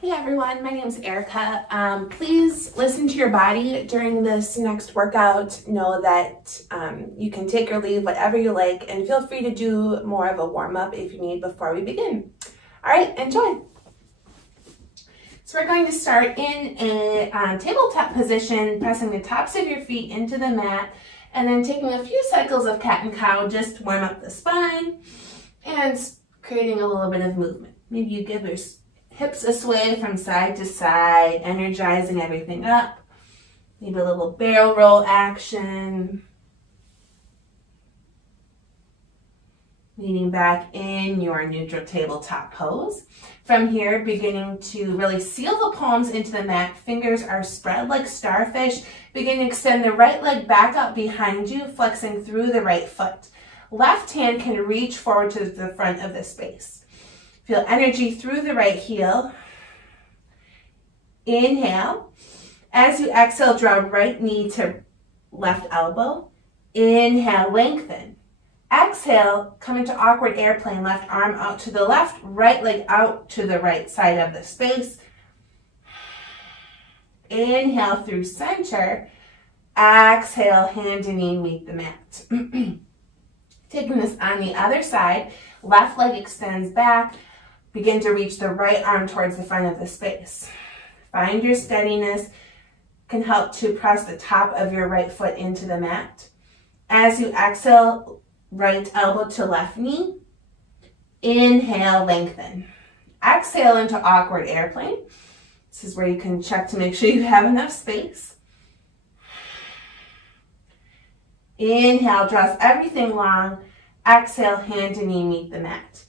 Hey everyone, my name is Erika. Please listen to your body during this next workout. Know that you can take or leave whatever you like, and feel free to do more of a warm-up if you need before we begin. All right, enjoy. So we're going to start in a tabletop position, pressing the tops of your feet into the mat, and then taking a few cycles of cat and cow just to warm up the spine and creating a little bit of movement. Maybe you give your hips a sway from side to side, energizing everything up. Maybe a little barrel roll action. Leaning back in your neutral tabletop pose. From here, beginning to really seal the palms into the mat. Fingers are spread like starfish. Begin to extend the right leg back out behind you, flexing through the right foot. Left hand can reach forward to the front of the space. Feel energy through the right heel. Inhale. As you exhale, draw right knee to left elbow. Inhale, lengthen. Exhale, come into awkward airplane. Left arm out to the left, right leg out to the right side of the space. Inhale through center. Exhale, hand and knee meet the mat. Taking this on the other side, left leg extends back. Begin to reach the right arm towards the front of the space. Find your steadiness. Can help to press the top of your right foot into the mat. As you exhale, right elbow to left knee. Inhale, lengthen. Exhale into awkward airplane. This is where you can check to make sure you have enough space. Inhale, draws everything long. Exhale, hand and knee meet the mat.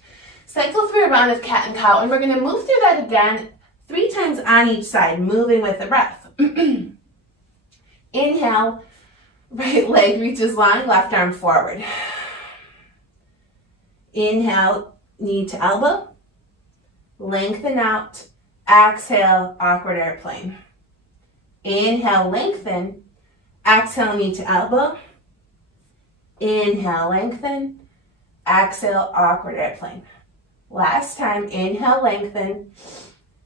Cycle through a round of cat and cow, and we're going to move through that again 3 times on each side, moving with the breath. Inhale, right leg reaches long, left arm forward. Inhale, knee to elbow. Lengthen out. Exhale, awkward airplane. Inhale, lengthen. Exhale, knee to elbow. Inhale, lengthen. Exhale, awkward airplane. Last time, inhale, lengthen.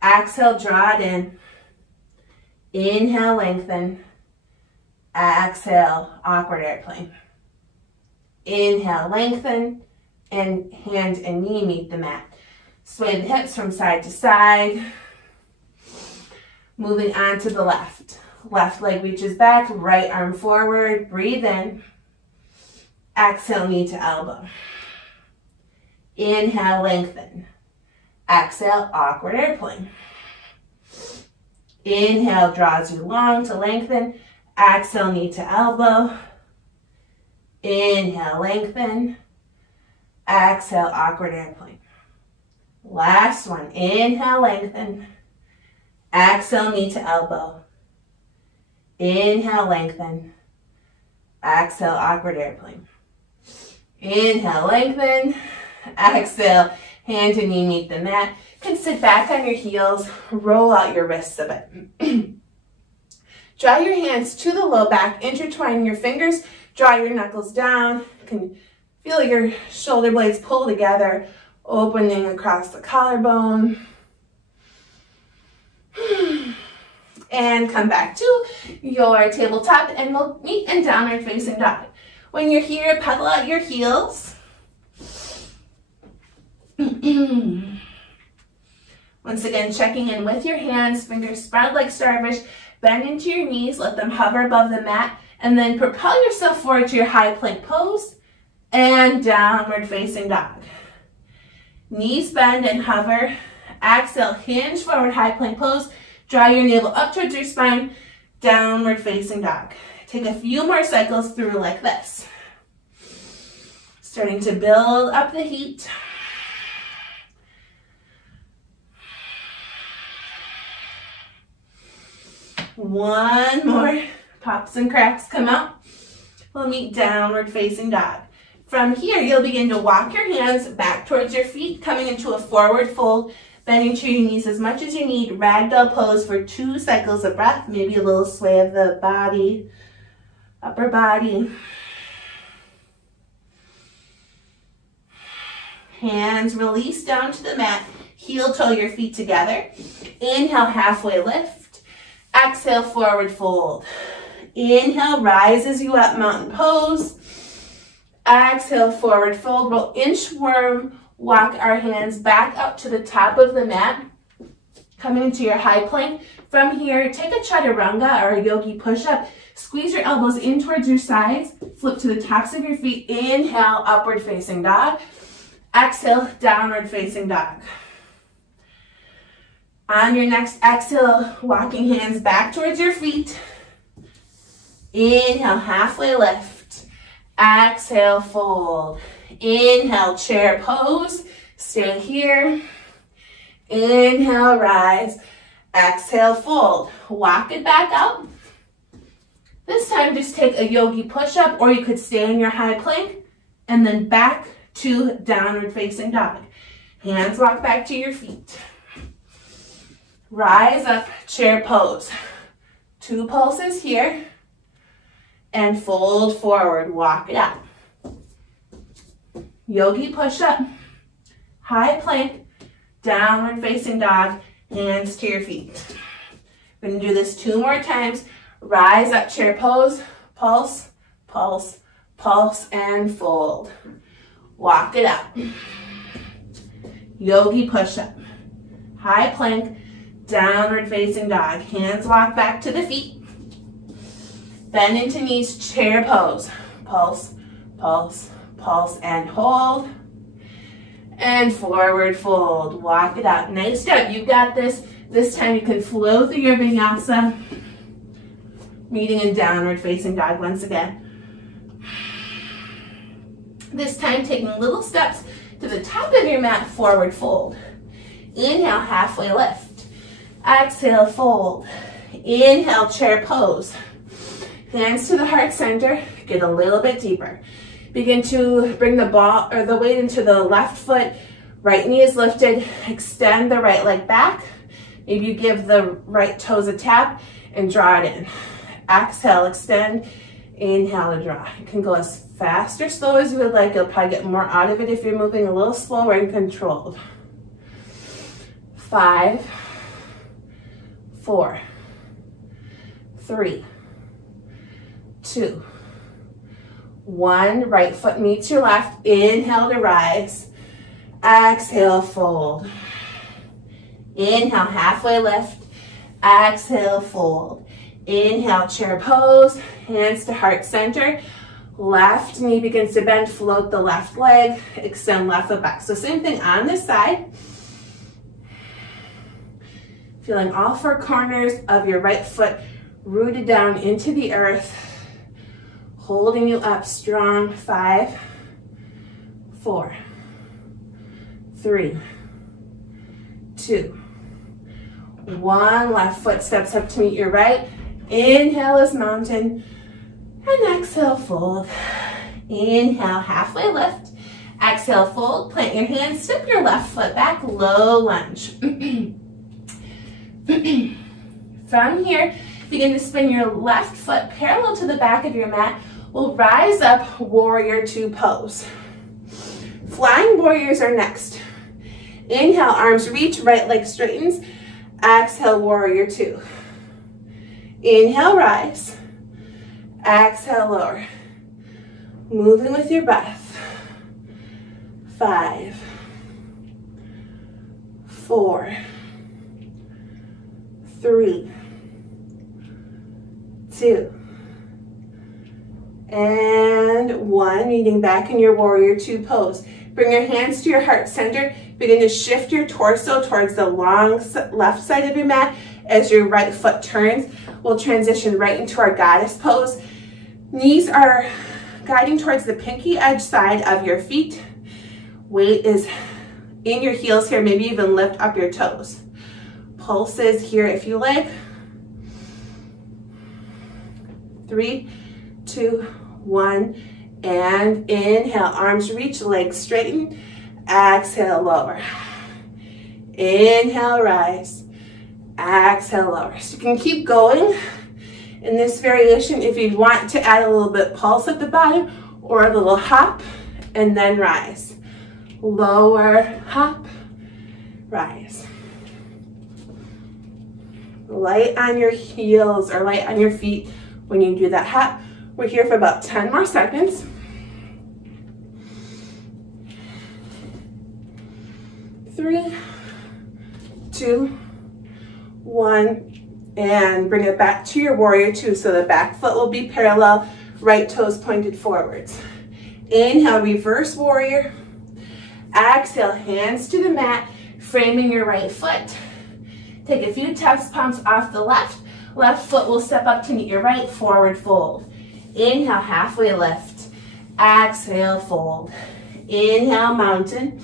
Exhale, draw it in. Inhale, lengthen. Exhale, awkward airplane. Inhale, lengthen. And hand and knee meet the mat. Sway the hips from side to side. Moving on to the left. Left leg reaches back, right arm forward. Breathe in. Exhale, knee to elbow. Inhale, lengthen. Exhale, awkward airplane. Inhale, draws you long to lengthen. Exhale, knee to elbow. Inhale, lengthen. Exhale, awkward airplane. Last one. Inhale, lengthen. Exhale, knee to elbow. Inhale, lengthen. Exhale, awkward airplane. Inhale, lengthen. Exhale, hand and knee meet the mat. You can sit back on your heels, roll out your wrists a bit. Draw your hands to the low back, intertwine your fingers, draw your knuckles down. You can feel your shoulder blades pull together, opening across the collarbone. And come back to your tabletop, and we'll meet in downward facing dog. When you're here, pedal out your heels. Once again, checking in with your hands, fingers spread like starfish, bend into your knees, let them hover above the mat, and then propel yourself forward to your high plank pose and downward facing dog. Knees bend and hover. Exhale, hinge forward, high plank pose. Draw your navel up towards your spine, downward facing dog. Take a few more cycles through like this. Starting to build up the heat. One more. Pops and cracks come out. We'll meet downward facing dog. From here, you'll begin to walk your hands back towards your feet, coming into a forward fold, bending to your knees as much as you need. Ragdoll pose for 2 cycles of breath, maybe a little sway of the body, upper body. Hands release down to the mat. Heel toe your feet together. Inhale, halfway lift. Exhale, forward fold. Inhale, rises you up, mountain pose. Exhale, forward fold. We'll inchworm walk our hands back up to the top of the mat. Coming into your high plank. From here, take a chaturanga or a yogi push-up. Squeeze your elbows in towards your sides. Flip to the tops of your feet. Inhale, upward facing dog. Exhale, downward facing dog. On your next exhale, walking hands back towards your feet. Inhale, halfway lift. Exhale, fold. Inhale, chair pose. Stay here. Inhale, rise. Exhale, fold. Walk it back up. This time, just take a yogi push-up, or you could stay in your high plank, and then back to downward facing dog. Hands walk back to your feet. Rise up, chair pose. 2 pulses here. And fold forward, walk it out. Yogi push-up, high plank, downward facing dog, hands to your feet. We're gonna do this 2 more times. Rise up, chair pose, pulse, pulse, pulse, and fold. Walk it out. Yogi push-up, high plank, downward facing dog. Hands walk back to the feet. Bend into knees, chair pose. Pulse, pulse, pulse, and hold. And forward fold. Walk it out. Nice job. You got this. This time you can flow through your vinyasa. Meeting in downward facing dog once again. This time taking little steps to the top of your mat, forward fold. Inhale, halfway lift. Exhale, fold. Inhale, chair pose. Hands to the heart center. Get a little bit deeper. Begin to bring the ball or the weight into the left foot. Right knee is lifted. Extend the right leg back. Maybe you give the right toes a tap and draw it in. Exhale, extend. Inhale to draw. You can go as fast or slow as you would like. You'll probably get more out of it if you're moving a little slower and controlled. 5, 4, 3, 2, 1. Right foot meets your left. Inhale to rise. Exhale, fold. Inhale, halfway lift. Exhale, fold. Inhale, chair pose. Hands to heart center. Left knee begins to bend. Float the left leg. Extend left foot back. So same thing on this side. Feeling all 4 corners of your right foot rooted down into the earth. Holding you up strong. 5, 4, 3, 2, 1. Left foot steps up to meet your right. Inhale is mountain. And exhale, fold. Inhale, halfway lift. Exhale, fold. Plant your hands. Step your left foot back. Low lunge. From here, begin to spin your left foot parallel to the back of your mat. We'll rise up, warrior 2 pose. Flying warriors are next. Inhale, arms reach, right leg straightens. Exhale, warrior 2. Inhale, rise. Exhale, lower. Moving with your breath. 5, 4, 3, 2, and 1. Meeting back in your warrior 2 pose. Bring your hands to your heart center. Begin to shift your torso towards the long left side of your mat as your right foot turns. We'll transition right into our goddess pose. Knees are guiding towards the pinky edge side of your feet. Weight is in your heels here. Maybe even lift up your toes. Pulses here if you like. 3, 2, 1. And inhale, arms reach, legs straighten. Exhale, lower. Inhale, rise. Exhale, lower. So you can keep going in this variation if you want to add a little bit pulse at the bottom or a little hop and then rise. Lower, hop, rise. Light on your heels or light on your feet when you do that hop. We're here for about 10 more seconds. 3, 2, 1, and bring it back to your warrior two. So the back foot will be parallel, right toes pointed forwards. Inhale, reverse warrior. Exhale, hands to the mat, framing your right foot. Take a few chest pumps off the left. Left foot will step up to meet your right, forward fold. Inhale, halfway lift. Exhale, fold. Inhale, mountain.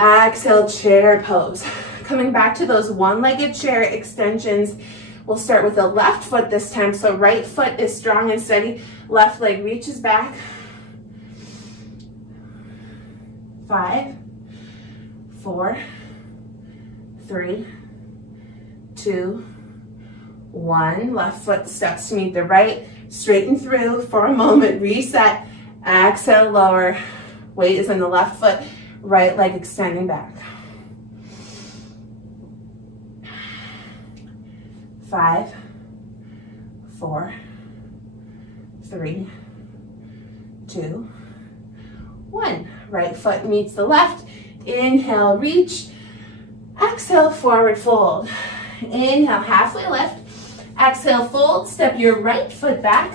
Exhale, chair pose. Coming back to those one-legged chair extensions, we'll start with the left foot this time. So right foot is strong and steady. Left leg reaches back. 5, 4, 3, 2, 1. Left foot steps to meet the right. Straighten through for a moment. Reset. Exhale, lower. Weight is on the left foot. Right leg extending back. 5, 4, 3, 2, 1. Right foot meets the left. Inhale, reach. Exhale, forward fold. Inhale, halfway lift. Exhale, fold. Step your right foot back.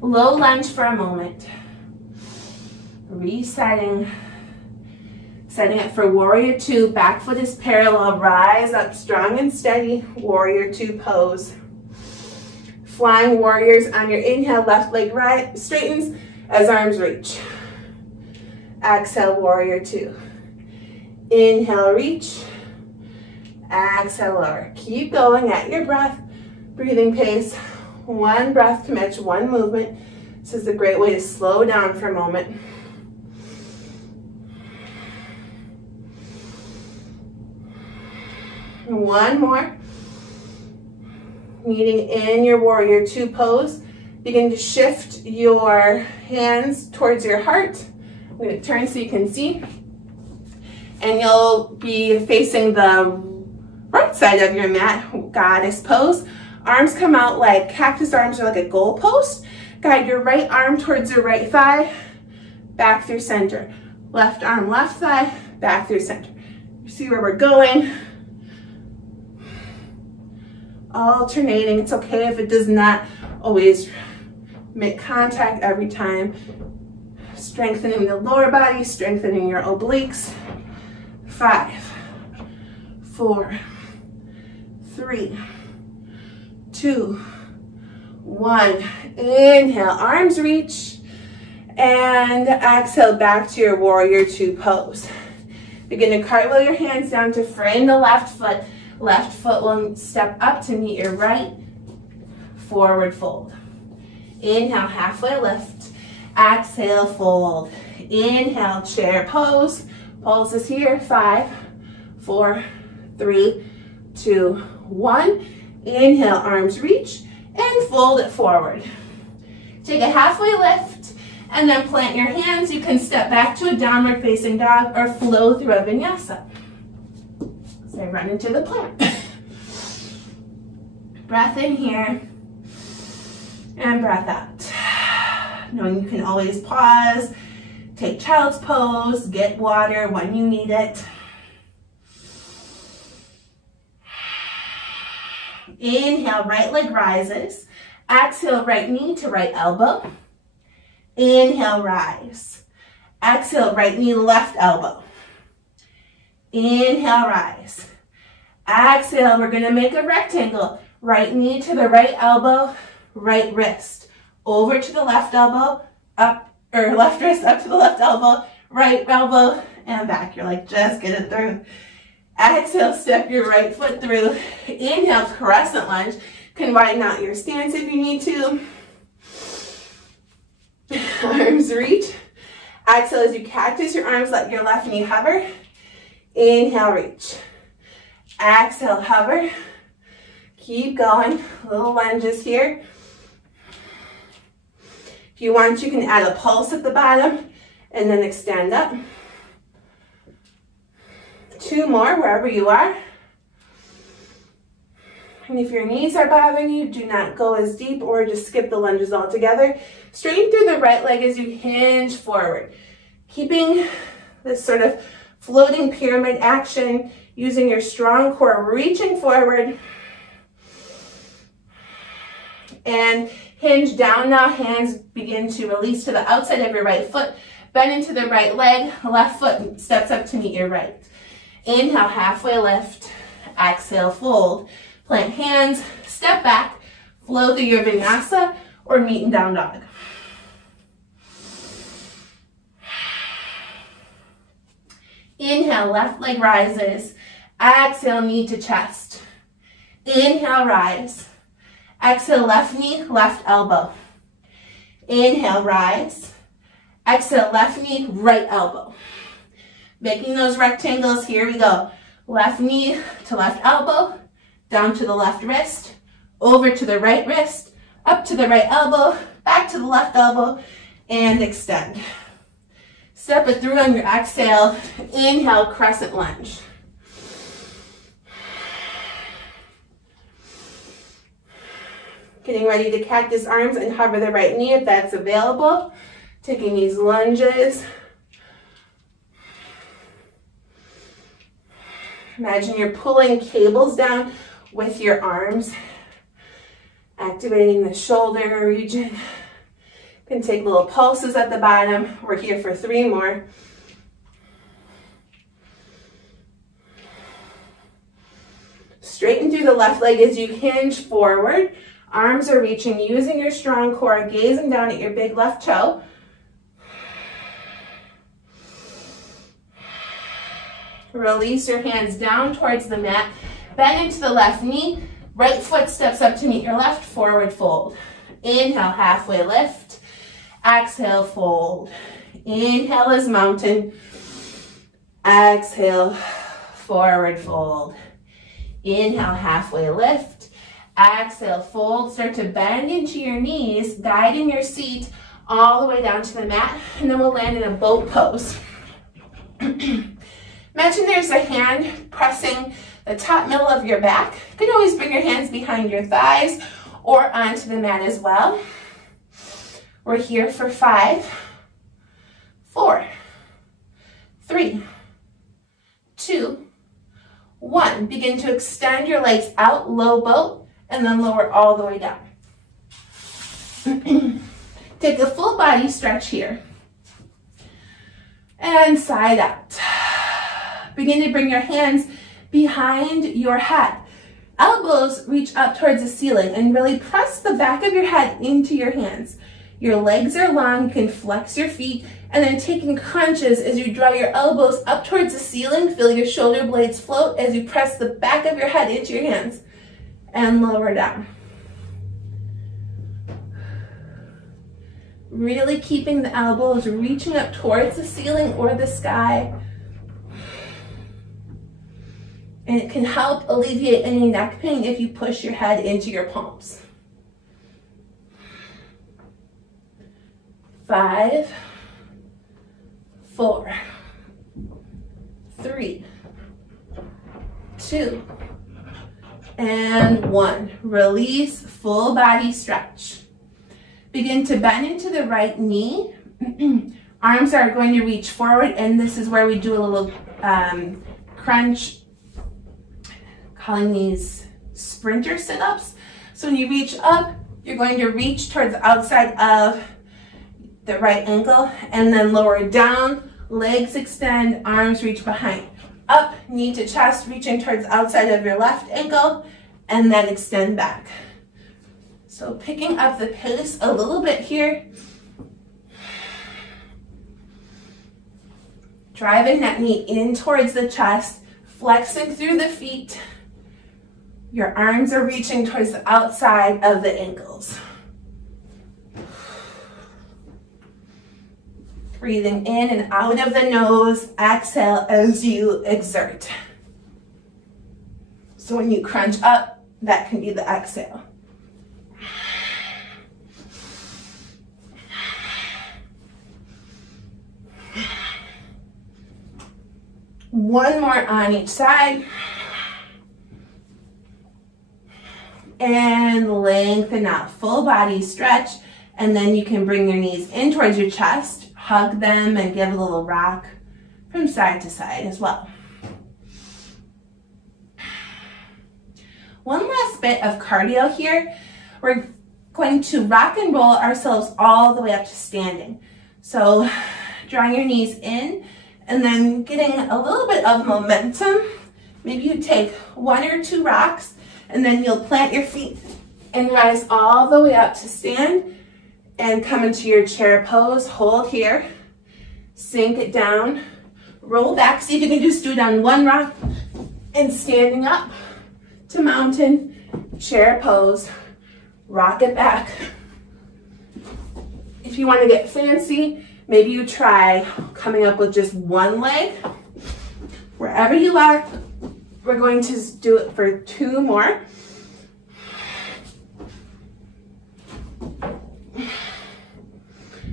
Low lunge for a moment. Resetting. Setting up for warrior two. Back foot is parallel. Rise up strong and steady. Warrior two pose. Flying warriors on your inhale. Left leg right straightens as arms reach. Exhale, warrior two. Inhale, reach. Exhale, lower. Keep going at your breath. Breathing pace. One breath commits, one movement. This is a great way to slow down for a moment. One more. Meeting in your warrior two pose. Begin to shift your hands towards your heart. I'm going to turn so you can see. And you'll be facing the right side of your mat, goddess pose. Arms come out like cactus arms or like a goal post. Guide your right arm towards your right thigh, back through center. Left arm, left thigh, back through center. You see where we're going? Alternating. It's okay if it does not always make contact every time. Strengthening the lower body, strengthening your obliques. 5, 4, 3, 2, 1. Inhale, arms reach, and exhale back to your warrior two pose. Begin to cartwheel your hands down to frame the left foot. Left foot will step up to meet your right, forward fold. Inhale, halfway lift. Exhale, fold. Inhale, chair pose. Pulse is here. 5, 4, 3, 2, 1. Inhale, arms reach, and fold it forward. Take a halfway lift, and then plant your hands. You can step back to a downward facing dog or flow through a vinyasa. So run into the plank. Breath in here, and breath out. Knowing you can always pause, take child's pose, get water when you need it. Inhale, right leg rises. Exhale, right knee to right elbow. Inhale, rise. Exhale, right knee, left elbow. Inhale, rise. Exhale, we're going to make a rectangle. Right knee to the right elbow, right wrist. Over to the left elbow, up, or left wrist up to the left elbow, right elbow, and back. You're like, just get it through. Exhale, step your right foot through. Inhale, crescent lunge. Can widen out your stance if you need to. Arms reach. Exhale as you cactus your arms, let your left knee hover. Inhale, reach. Exhale, hover. Keep going. Little lunges here. If you want, you can add a pulse at the bottom and then extend up. 2 more wherever you are. And if your knees are bothering you, do not go as deep or just skip the lunges altogether. Straighten through the right leg as you hinge forward. Keeping this sort of floating pyramid action, using your strong core, reaching forward. And hinge down now. Hands begin to release to the outside of your right foot. Bend into the right leg. Left foot steps up to meet your right. Inhale, halfway lift. Exhale, fold. Plant hands, step back, flow through your vinyasa or meet in down dog. Inhale, left leg rises. Exhale, knee to chest. Inhale, rise. Exhale, left knee, left elbow. Inhale, rise. Exhale, left knee, right elbow. Making those rectangles, here we go. Left knee to left elbow, down to the left wrist, over to the right wrist, up to the right elbow, back to the left elbow, and extend. Step it through on your exhale. Inhale, crescent lunge. Getting ready to cactus arms and hover the right knee if that's available. Taking these lunges. Imagine you're pulling cables down with your arms, activating the shoulder region. You can take little pulses at the bottom. We're here for 3 more. Straighten through the left leg as you hinge forward. Arms are reaching, using your strong core, gazing down at your big left toe. Release your hands down towards the mat. Bend into the left knee. Right foot steps up to meet your left, forward fold. Inhale, halfway lift. Exhale, fold. Inhale is mountain. Exhale, forward fold. Inhale, halfway lift. Exhale, fold. Start to bend into your knees, guiding your seat all the way down to the mat, and then we'll land in a boat pose. Imagine there's a hand pressing the top middle of your back. You can always bring your hands behind your thighs or onto the mat as well. We're here for 5, 4, 3, 2, 1. Begin to extend your legs out, low boat, and then lower all the way down. Take a full body stretch here. And side out. Begin to bring your hands behind your head. Elbows reach up towards the ceiling and really press the back of your head into your hands. Your legs are long, you can flex your feet, and then taking crunches as you draw your elbows up towards the ceiling. Feel your shoulder blades float as you press the back of your head into your hands and lower down. Really keeping the elbows reaching up towards the ceiling or the sky. And it can help alleviate any neck pain if you push your head into your palms. 5, 4, 3, 2, and 1. Release, full body stretch. Begin to bend into the right knee. Arms are going to reach forward, and this is where we do a little crunch, calling these sprinter sit-ups. So when you reach up, you're going to reach towards the outside of the right ankle and then lower down, legs extend, arms reach behind. Up, knee to chest, reaching towards the outside of your left ankle and then extend back. So picking up the pace a little bit here. Driving that knee in towards the chest, flexing through the feet. Your arms are reaching towards the outside of the ankles. Breathing in and out of the nose, exhale as you exert. So when you crunch up, that can be the exhale. One more on each side. And lengthen out, full body stretch. And then you can bring your knees in towards your chest, hug them, and give a little rock from side to side as well. One last bit of cardio here. We're going to rock and roll ourselves all the way up to standing. So drawing your knees in and then getting a little bit of momentum. Maybe you take 1 or 2 rocks and then you'll plant your feet and rise all the way up to stand and come into your chair pose. Hold here, sink it down, roll back. See if you can just do it on 1 rock and standing up to mountain, chair pose, rock it back. If you want to get fancy, maybe you try coming up with just 1 leg. Wherever you are, we're going to do it for 2 more.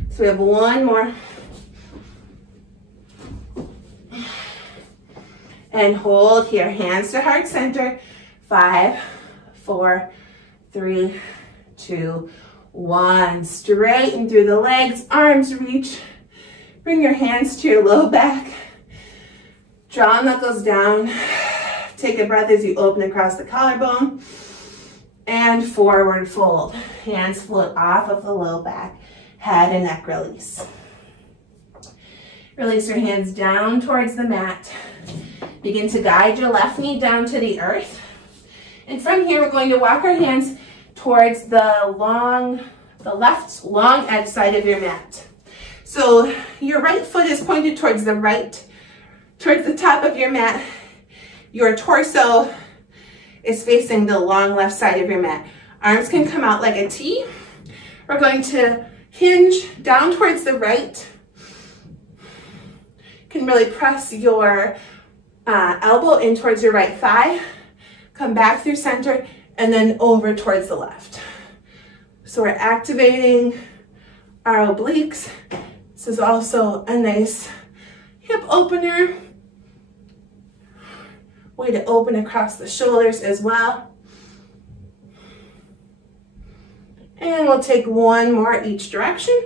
So we have 1 more. And hold here, hands to heart center. 5, 4, 3, 2, 1. Straighten through the legs, arms reach. Bring your hands to your low back. Draw knuckles down. Take a breath as you open across the collarbone. And forward fold. Hands float off of the low back. Head and neck release. Release your hands down towards the mat. Begin to guide your left knee down to the earth. And from here, we're going to walk our hands towards the left long edge side of your mat. So your right foot is pointed towards the right, towards the top of your mat. Your torso is facing the long left side of your mat. Arms can come out like a T. We're going to hinge down towards the right. You can really press your elbow in towards your right thigh. Come back through center and then over towards the left. So we're activating our obliques. This is also a nice hip opener. Way to open across the shoulders as well. And we'll take 1 more each direction.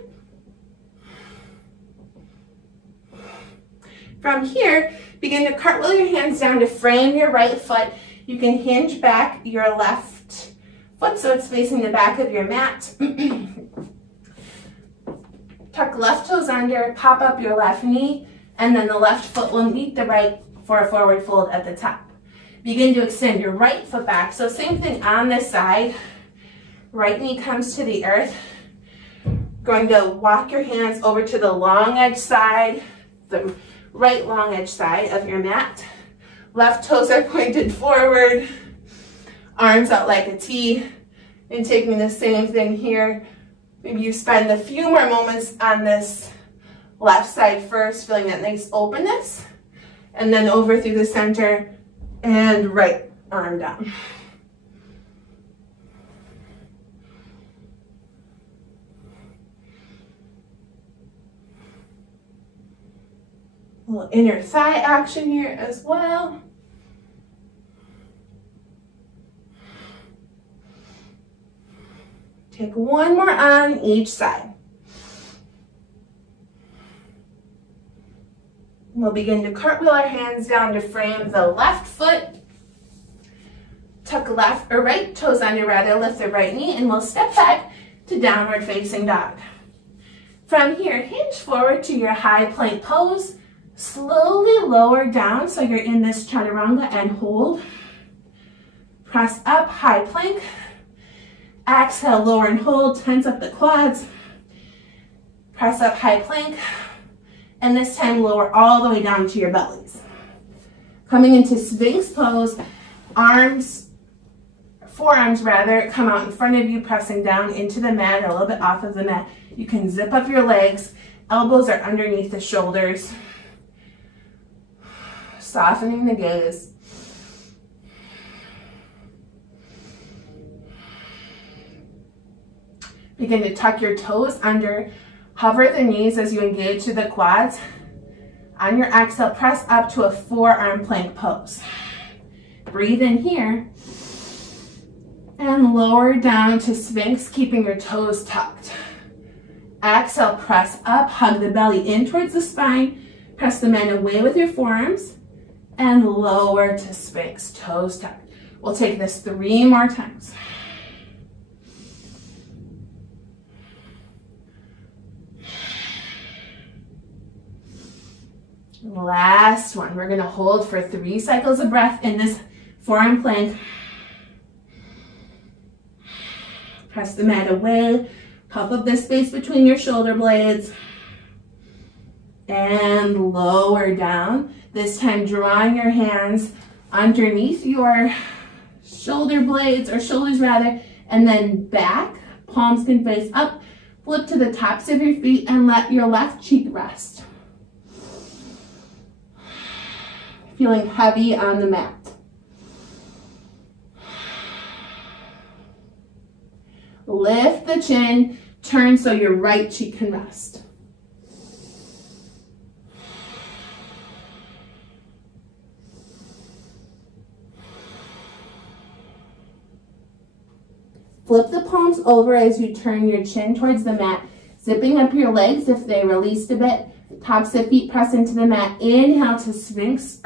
From here, begin to cartwheel your hands down to frame your right foot. You can hinge back your left foot so it's facing the back of your mat. Tuck left toes under, pop up your left knee, and then the left foot will meet the right for a forward fold at the top. Begin to extend your right foot back. So same thing on this side. Right knee comes to the earth. Going to walk your hands over to the long edge side, the right long edge side of your mat. Left toes are pointed forward, arms out like a T, and taking the same thing here. Maybe you spend a few more moments on this left side first, feeling that nice openness, and then over through the center and right arm down. A little inner thigh action here as well. Take 1 more on each side. We'll begin to cartwheel our hands down to frame the left foot. Tuck left or right toes under, rather, lift the right knee, and we'll step back to downward facing dog. From here, hinge forward to your high plank pose. Slowly lower down so you're in this chaturanga and hold. Press up, high plank. Exhale, lower and hold, tense up the quads. Press up, high plank. And this time lower all the way down to your bellies. Coming into Sphinx Pose, forearms rather, come out in front of you, pressing down into the mat, or a little bit off of the mat. You can zip up your legs. Elbows are underneath the shoulders. Softening the gaze. Begin to tuck your toes under. Hover the knees as you engage through the quads. On your exhale, press up to a forearm plank pose. Breathe in here and lower down to Sphinx, keeping your toes tucked. Exhale, press up, hug the belly in towards the spine, press the mat away with your forearms, and lower to Sphinx, toes tucked. We'll take this 3 more times. Last one. We're going to hold for 3 cycles of breath in this forearm plank. Press the mat away. Puff up the space between your shoulder blades. And lower down. This time drawing your hands underneath your shoulder blades, or shoulders rather, and then back. Palms can face up. Flip to the tops of your feet and let your left cheek rest. Feeling heavy on the mat. Lift the chin, turn so your right cheek can rest. Flip the palms over as you turn your chin towards the mat, zipping up your legs if they released a bit. Tops of feet press into the mat. Inhale to Sphinx,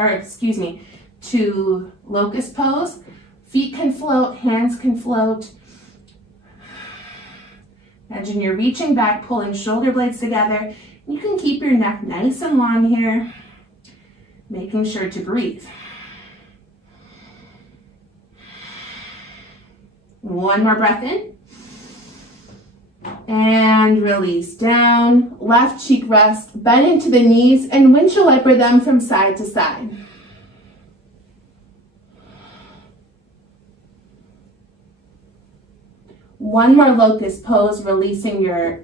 to locust pose. Feet can float, hands can float. Imagine you're reaching back, pulling shoulder blades together. You can keep your neck nice and long here, making sure to breathe. One more breath in. And release down. Left cheek rest. Bend into the knees and windshield wiper them from side to side. One more locust pose, releasing your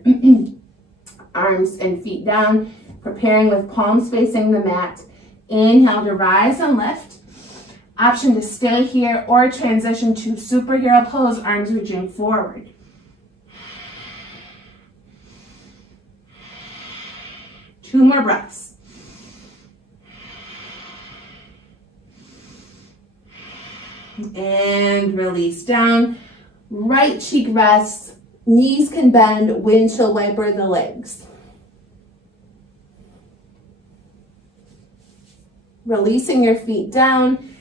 arms and feet down, preparing with palms facing the mat. Inhale to rise and lift. Option to stay here or transition to superhero pose, arms reaching forward. Two more breaths. And release down. Right cheek rests. Knees can bend. Windshield wiper the legs. Releasing your feet down.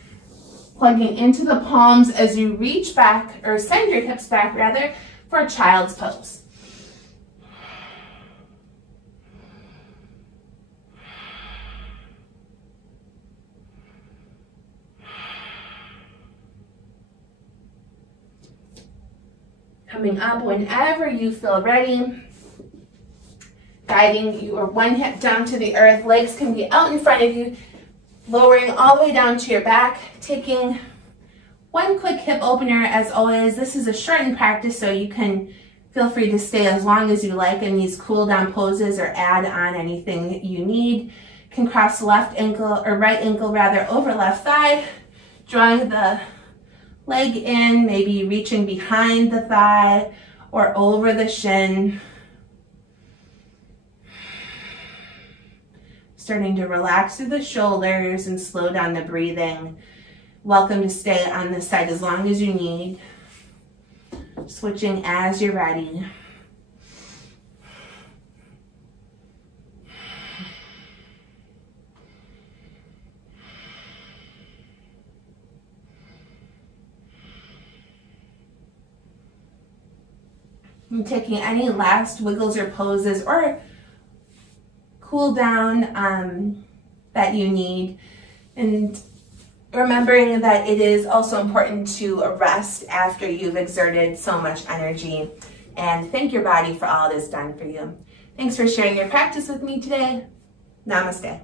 Plugging into the palms as you reach back, or send your hips back rather, for child's pose. Coming up whenever you feel ready, guiding your one hip down to the earth. Legs can be out in front of you, lowering all the way down to your back, taking one quick hip opener. As always, this is a shortened practice, so you can feel free to stay as long as you like in these cool down poses or add on anything you need. You can cross left ankle, or right ankle rather, over left thigh, drawing the leg in, maybe reaching behind the thigh or over the shin. Starting to relax through the shoulders and slow down the breathing. Welcome to stay on this side as long as you need. Switching as you're ready. I'm taking any last wiggles or poses or cool down that you need, and remembering that it is also important to rest after you've exerted so much energy, and thank your body for all it has done for you. Thanks for sharing your practice with me today. Namaste.